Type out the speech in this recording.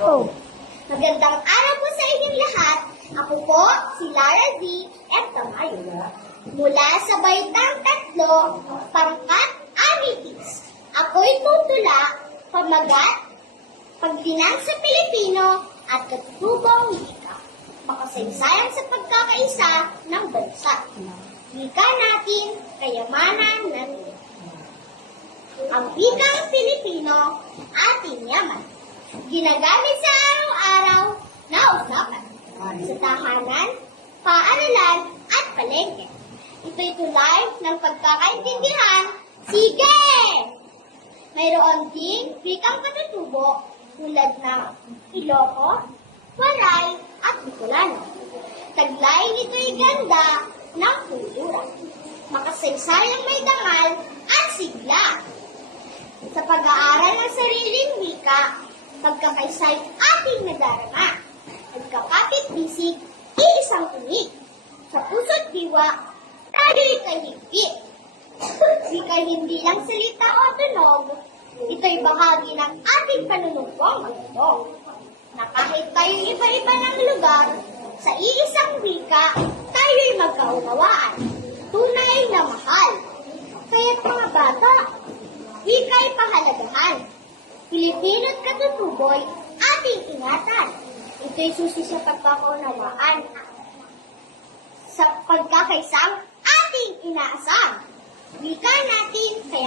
Go! Magandang araw po sa inyong lahat. Ako po, si Lara Z. F. Tamayo. Mula sa Baitang Tatlo, Pangkat Amitis. Ako'y tutula, pamagat, paglinang sa Pilipino, at katutubong wika. Makasaysayan sa pagkakaisa ng bansa. Wika natin, kayamanan natin. Ang wikang Pilipino, ating yaman. Ginagamit sa araw-araw na usapan. Sa tahanan, paaralan, at palengke. Ito'y tulay ng pagkakaintindihan. Sige! Mayroon ding wikang katutubo tulad ng Iloco, Waray, at Bicolano. Taglay nito'y ganda ng kultura. Makasaysayang may dangal at sigla. Sa pag-aaral ng sariling wika, pagkakaisay ating nadarama. Nagkakapit-bisig, iisang tunig. Sa puso't diwa, tayo'y tahigpit. Wika hindi lang salita o tunog, ito'y bahagi ng ating panunugpong magandong. Na kahit tayo iba-iba ng lugar, sa iisang wika, tayo'y magkaunawaan. Tunay na mahal. Kaya't mga bata, wika'y pahalagahan. Pilipino't katutuboy, ating ingatan. Ito'y susi sa pagkakaunawaan. Sa pagkakaisang ating inaasam. Wika natin, natin.